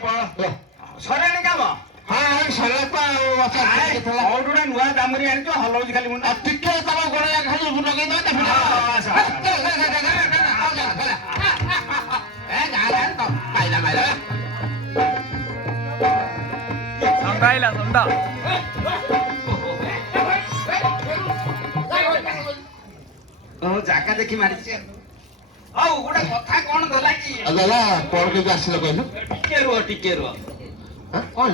ସରିଲାଣି କାମ? ହଁ ସରିଲା ପା ଆଉ ଗୋଟେ ନୂଆ ଦାମୁରି ଆଣିଛ ହଲଉଛି ଖାଲି ମୁଣ୍ଡ ଟିକେ ତମ ଗୋଡ ଖାଲି ଲଗେଇଦବା ଜାଗା ଦେଖି ମାରିଛି। ହଉ ଗୋଟେ କଥା କଣ ଦେଲା କି ଦାଦା କଣ କେମିତି ଆସିଲ କହିଲୁ? ଟିକେ ରୁହ କଣ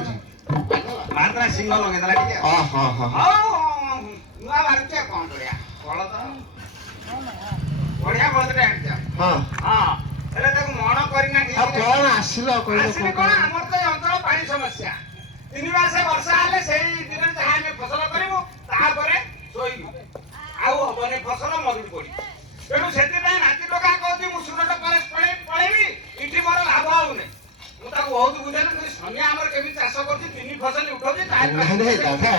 ମାରିଦେଲା ସିଂହ ଲଗେଇଦେଲା ଟିକେ। ହଁ ହଁ ହଁ ନୂଆ ମାରୁଛି କଣ କରିବା ବଳଦ ବଢିଆ ବଳଦଟା ଆଣିଛ। ହଁ ହେଲେ ତାକୁ ମଣ କରିନା କଣ ଆସିଲ କହିଲ କଣ ଆମର ତ ଏ ଅଞ୍ଚଳ ପାଣି ସମସ୍ୟା 3 ମାସ ବର୍ଷା ହେଲେ ସେଇ ଦିନରେ ଯାହା ଆମେ ଫସଲ କରିବୁ ତାପରେ ଶୋଇବୁ ଆଉ ହବନି ଫସଲ ମରୁଡ଼ି ପଡିବ। ତେଣୁ ସେଥିପାଇଁ ରାତି ଟଙ୍କା କହୁଛି ମୁଁ ସୁରଟ ପଳେଇବି ଏଠି ମୋର ଲାଭ ହଉନି। ମୁଁ ତାକୁ ବହୁତ ବୁଝେଇଲି ମୁଁ ଶନି ଆମର କେମିତି ଚାଷ କରୁଛି 3 ଫସଲ ଉଠଉଛି ଦାଦା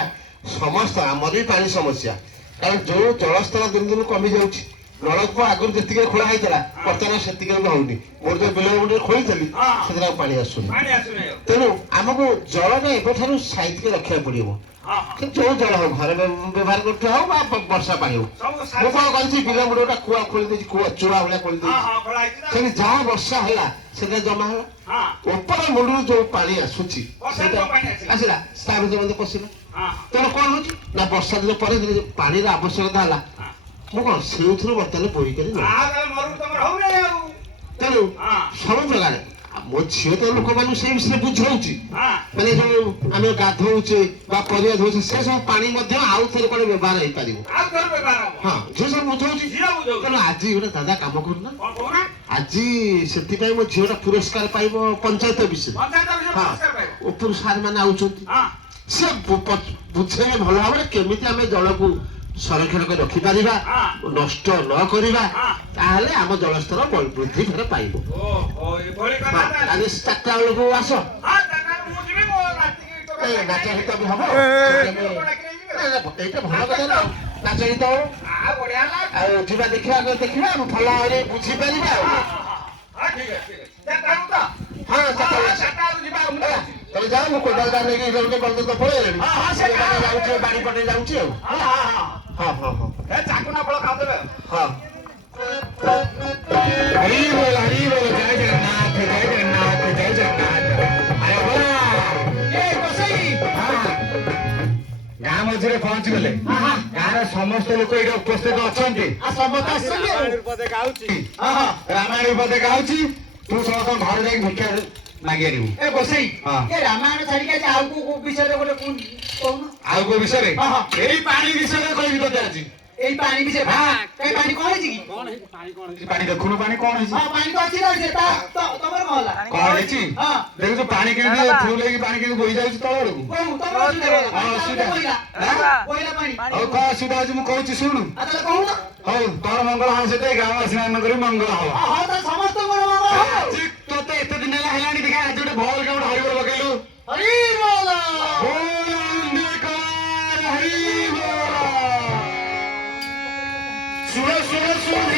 ସମସ୍ତ ଆମର ବି ପାଣି ସମସ୍ୟା କାରଣ ଯୋଉ ଜଳସ୍ତର ଦିନ ଦିନ କମି ଯାଉଛି ନଳକୂପ ଆଗରୁ ଯେତିକି ଖୋଳା ହେଇଥିଲା ବର୍ତ୍ତମାନ ସେତିକି ହଉନି। ମୋର ଯୋଉ ବିଲ ଗୁଡିରେ ଖୋଳିଥିଲି ସେଥିରେ ଆଉ ପାଣି ଆସୁନି। ତେଣୁ ଆମକୁ ଜଳଟା ଏବେଠାରୁ ସାଇତିକି ରଖିବାକୁ ପଡିବ। ଯୋଉ ଜଳ ହଉ ଘରେ ବ୍ୟବହାର କରୁଥିବା ହଉ ବା ବର୍ଷା ପାଣି ହଉ। ମୁଁ କଣ କରିଛି ବିଲ ଗୁଡେ ଗୋଟେ କୁଆ ଖୋଳି ଦେଇଛି ଚୂଳା ଭଳିଆ ଖୋଳି ଦେଇଛି ସେଠି ଯାହା ବର୍ଷା ହେଲା ସେଟା ଜମା ହେଲା ଉପର ମୁଣ୍ଡରୁ ଯୋଉ ପାଣି ଆସୁଛି ସେଇଟା ଆସିଲା ତା ଭିତରେ ମଧ୍ୟ ପଶିଲା। ତେଣୁ କଣ ହଉଛି ନା ବର୍ଷା ଦିନ ପରେ ପାଣିର ଆବଶ୍ୟକତା ହେଲା ମୁଁ କଣ ସେଇଥିରୁ ବର୍ତ୍ତମାନ ବୋହିକରି ତେଣୁ ସବୁ ପ୍ରକାର ମୋ ଝିଅ ତ ଲୋକମାନଙ୍କୁ ସେଇ ବିଷୟରେ ବୁଝଉଛି ମାନେ ଯୋଉ ଆମେ ଗାଧଉଛେ ବା ପରିବା ଧଉଛେ ସେ ସବୁ ପାଣି ମଧ୍ୟ ଆଉ ଥରେ କଣ ବ୍ୟବହାର ହେଇପାରିବ। ହଁ ଝିଅ ସବୁ ବୁଝଉଛି। ତେଣୁ ଆଜି ଗୋଟେ ଦାଦା କାମ କରୁନା ଆଜି ସେଥିପାଇଁ ମୋ ଝିଅଟା ପୁରସ୍କାର ପାଇବ ପଞ୍ଚାୟତ ବିଷୟରେ। ହଁ ଉପରୁ ସାର୍ ମାନେ ଆଉଛନ୍ତି ସେ ବୁଝେଇବେ ଭଲ ଭାବରେ କେମିତି ଆମେ ଜଳକୁ ସଂରକ୍ଷଣ କରି ରଖିପାରିବା ନଷ୍ଟ ନ କରିବା ତାହେଲେ ଆମ ଜଳସ୍ତର ବୃଦ୍ଧି ଫେରେ ପାଇବ। ଆଜି 4ଟା ବେଳକୁ ଆସ ନାଚ ଗୀତ ବି ହବ ଏଇଟା ଭଲ କଥା ନା ନାଚ ଗୀତ ହବ ଆଉ ଯିବା ଦେଖିବା ଦେଖିବା ଭଲ ଭାବରେ ବୁଝିପାରିବା ଆଉ ହଁ ତମେ ଯାଅ ମୁଁ କୋଦାଳଟା ନେଇକି ବଳଦ ତ ପଳେଇଲେଣି ଯାଉଛି ବାଡ଼ି ପଟେ ଯାଉଛି ଆଉ ହଁ ହଁ ହଁ ଚାକୁନା ଫଳ ଖାଉଦେବେ ହଁ ହରି ବୋଲ ଜୟ ଜଗନ୍ନାଥ ଜୟ ଜଗନ୍ନାଥ ଜୟ ଜଗନ୍ନାଥ। ଗାଁ ମଝିରେ ପହଞ୍ଚିଗଲେ ଗାଁର ସମସ୍ତ ଲୋକ ଏଇଠି ଉପସ୍ଥିତ ଅଛନ୍ତି। ରାମାୟଣ ପଦେ ଗାଉଛି ତୁ ସମସ୍ତଙ୍କ ଘରେ ଯାଇକି ଭିକ୍ଷା ମାଗି ଆଣିବୁ। ଏ ଗୋସାଇ ଏ ରାମାୟଣ ଛାଡିକି ଆଉ କୋଉ ବିଷୟରେ ଗୋଟେ କହୁନ ଆଉ କୋଉ ବିଷୟରେ ଏଇ ପାଣି ବିଷୟରେ କହିବି ତତେ ଆଜି। ଏଇ ପାଣି ବିଷୟରେ ପାଣି କଣ ହେଇଛି କି ପାଣି ଦେଖୁନୁ ପାଣି କଣ ହେଇଛି ପାଣି ତ ଅଛି ତମର କଣ ହେଲା କଣ ହେଇଛି ଦେଖୁଛୁ ପାଣି କେମିତି ଫୁଲ ହେଇକି ପାଣି କେମିତି ବୋହି ଯାଉଛି ତଳ ବେଳକୁ। ହଉ କଣ ଅସୁବିଧା ହଉଛି ମୁଁ କହୁଛି ଶୁଣୁ। ହଉ ତୋର ମଙ୍ଗଳ ହବ ସେଠି ଗ୍ରାମବାସୀ ମାନଙ୍କର ବି ମଙ୍ଗଳ ହବ। ତୋତେ ଏତେ ଦିନ ହେଲା ହେଲାଣି ଦେଖା ଆଜି ଗୋଟେ ଭଲ ଗୋଟେ ହରିବୋଲ ପକେଇଲୁ। ଶୁଣ ଶୁଣ ଶୁଣ